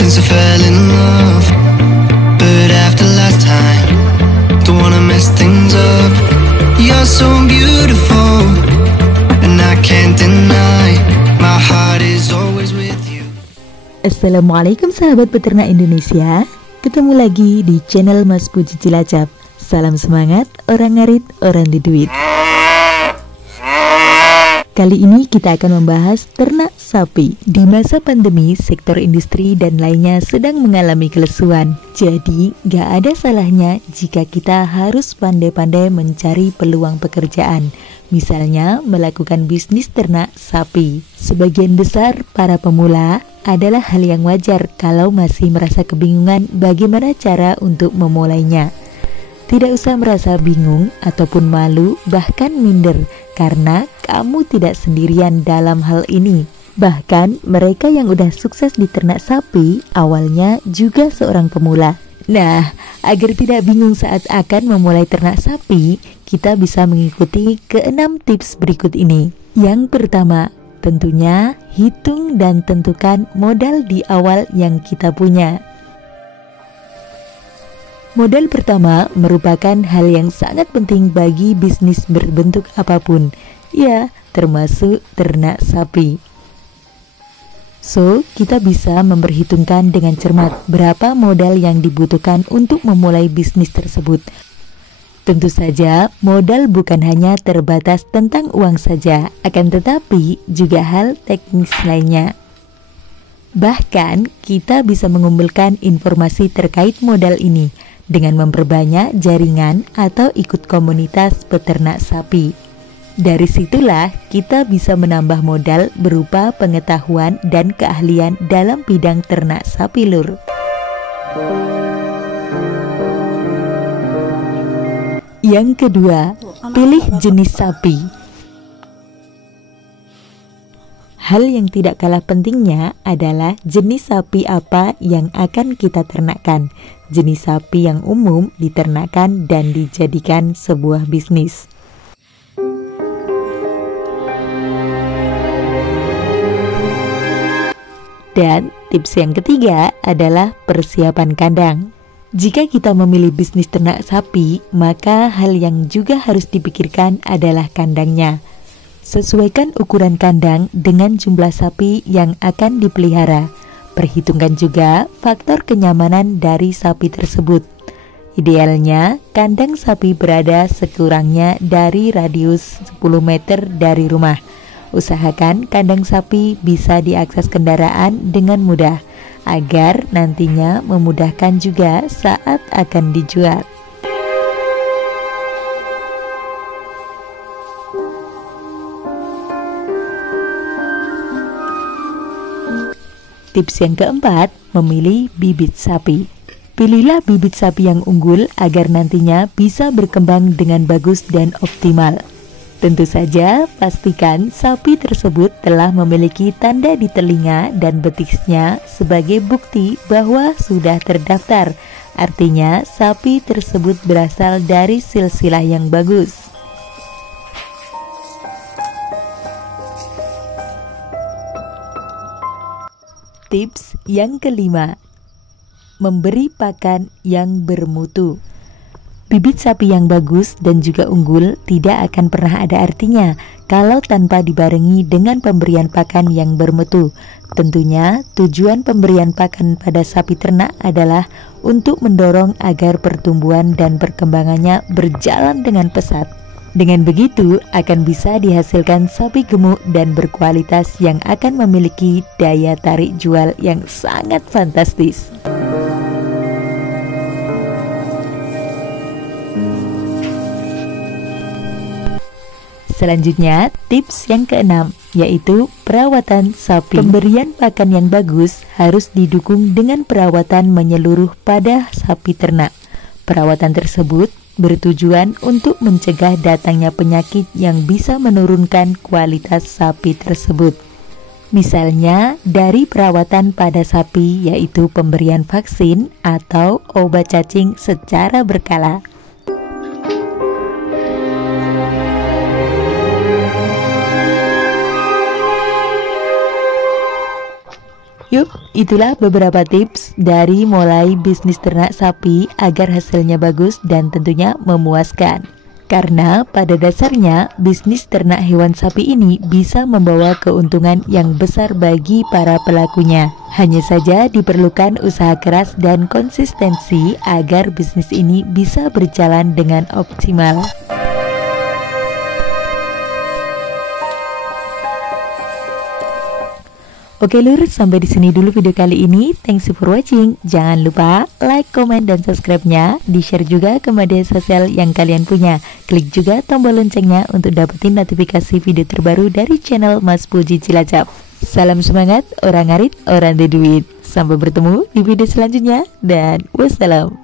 since I fell in love. But after last time, don't wanna mess things up. You're so beautiful, and I can't deny my heart is always with you. Assalamualaikum sahabat peternak Indonesia. Ketemu lagi di channel Mas Puji Cilacap. Salam semangat, orang ngarit, orang di duit. Kali ini kita akan membahas ternak sapi. Di masa pandemi, sektor industri dan lainnya sedang mengalami kelesuan. Jadi, gak ada salahnya jika kita harus pandai-pandai mencari peluang pekerjaan. Misalnya, melakukan bisnis ternak sapi. Sebagian besar para pemula adalah hal yang wajar kalau masih merasa kebingungan bagaimana cara untuk memulainya. Tidak usah merasa bingung ataupun malu, bahkan minder, karena kamu tidak sendirian dalam hal ini. Bahkan mereka yang udah sukses di ternak sapi awalnya juga seorang pemula. Nah, agar tidak bingung saat akan memulai ternak sapi, kita bisa mengikuti ke-6 tips berikut ini. Yang pertama, tentunya hitung dan tentukan modal di awal yang kita punya. Modal pertama merupakan hal yang sangat penting bagi bisnis berbentuk apapun, ya termasuk ternak sapi. So, kita bisa memperhitungkan dengan cermat berapa modal yang dibutuhkan untuk memulai bisnis tersebut. Tentu saja, modal bukan hanya terbatas tentang uang saja, akan tetapi juga hal teknis lainnya. Bahkan, kita bisa mengumpulkan informasi terkait modal ini dengan memperbanyak jaringan atau ikut komunitas peternak sapi. Dari situlah kita bisa menambah modal berupa pengetahuan dan keahlian dalam bidang ternak sapi lur. Yang kedua, pilih jenis sapi. Hal yang tidak kalah pentingnya adalah jenis sapi apa yang akan kita ternakkan. Jenis sapi yang umum diternakkan dan dijadikan sebuah bisnis. Dan tips yang ketiga adalah persiapan kandang. Jika kita memilih bisnis ternak sapi, maka hal yang juga harus dipikirkan adalah kandangnya. Sesuaikan ukuran kandang dengan jumlah sapi yang akan dipelihara. Perhitungkan juga faktor kenyamanan dari sapi tersebut. Idealnya, kandang sapi berada sekurangnya dari radius 10 meter dari rumah. Usahakan kandang sapi bisa diakses kendaraan dengan mudah, agar nantinya memudahkan juga saat akan dijual. Tips yang keempat, memilih bibit sapi. Pilihlah bibit sapi yang unggul agar nantinya bisa berkembang dengan bagus dan optimal. Tentu saja, pastikan sapi tersebut telah memiliki tanda di telinga dan betisnya sebagai bukti bahwa sudah terdaftar. Artinya, sapi tersebut berasal dari silsilah yang bagus. Tips yang kelima, memberi pakan yang bermutu. Bibit sapi yang bagus dan juga unggul tidak akan pernah ada artinya kalau tanpa dibarengi dengan pemberian pakan yang bermutu. Tentunya tujuan pemberian pakan pada sapi ternak adalah untuk mendorong agar pertumbuhan dan perkembangannya berjalan dengan pesat. Dengan begitu akan bisa dihasilkan sapi gemuk dan berkualitas yang akan memiliki daya tarik jual yang sangat fantastis. Selanjutnya, tips yang keenam, yaitu perawatan sapi. Pemberian pakan yang bagus harus didukung dengan perawatan menyeluruh pada sapi ternak. Perawatan tersebut bertujuan untuk mencegah datangnya penyakit yang bisa menurunkan kualitas sapi tersebut. Misalnya dari perawatan pada sapi, yaitu pemberian vaksin atau obat cacing secara berkala. Yuk itulah beberapa tips dari mulai bisnis ternak sapi agar hasilnya bagus dan tentunya memuaskan. Karena pada dasarnya bisnis ternak hewan sapi ini bisa membawa keuntungan yang besar bagi para pelakunya. Hanya saja diperlukan usaha keras dan konsistensi agar bisnis ini bisa berjalan dengan optimal. Oke lur, sampai di sini dulu video kali ini. Thanks for watching. Jangan lupa like, comment, dan subscribe-nya. Di-share juga ke media sosial yang kalian punya. Klik juga tombol loncengnya untuk dapetin notifikasi video terbaru dari channel Mas Puji Cilacap. Salam semangat, orang ngarit, orang ada duit. Sampai bertemu di video selanjutnya dan wassalam.